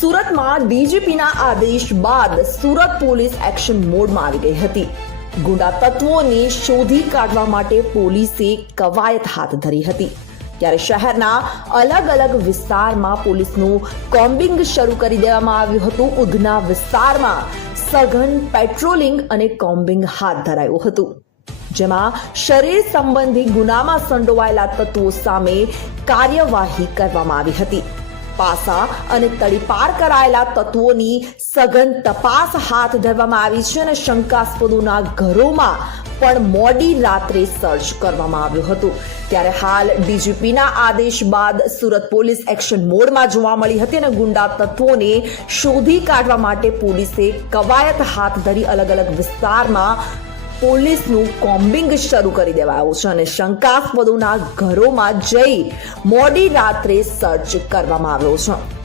સુરતમાં ડીજીપીના આદેશ બાદ સુરત પોલીસ એક્શન મોડમાં આવી ગઈ હતી. ગુંડા તત્વોને શોધી કાઢવા માટે પોલીસે કવાયત હાથ ધરી હતી. ત્યારે શહેરના અલગ અલગ વિસ્તારમાં પોલીસનું કોમ્બિંગ શરૂ કરી દેવામાં આવ્યું હતું. ઉધના વિસ્તારમાં સઘન પેટ્રોલિંગ અને કોમ્બિંગ હાથ ધરાયું હતું, જેમાં શરીર સંબંધી ગુનામાં સંડોવાયેલા તત્વો સામે કાર્યવાહી કરવામાં આવી હતી. પાસા અને તડીપાર કરાયેલા તત્વોની સઘન તપાસ હાથ ધરવામાં આવી છે અને શંકાસ્પદોના ઘરોમાં પણ મોડી રાત્રે સર્ચ કરવામાં આવ્યું હતું. ત્યારે હાલ ડીજીપીના આદેશ બાદ સુરત પોલીસ એક્શન મોડમાં જોવા મળી હતી અને ગુંડા તત્વોને શોધી કાઢવા માટે પોલીસે કવાયત હાથ ધરી અલગ અલગ વિસ્તારમાં પોલીસનું કોમ્બિંગ શરૂ કરી દેવાયું છે અને શંકાસ્પદોના ઘરોમાં જઈ મોડી રાત્રે સર્ચ કરવામાં આવ્યો છે.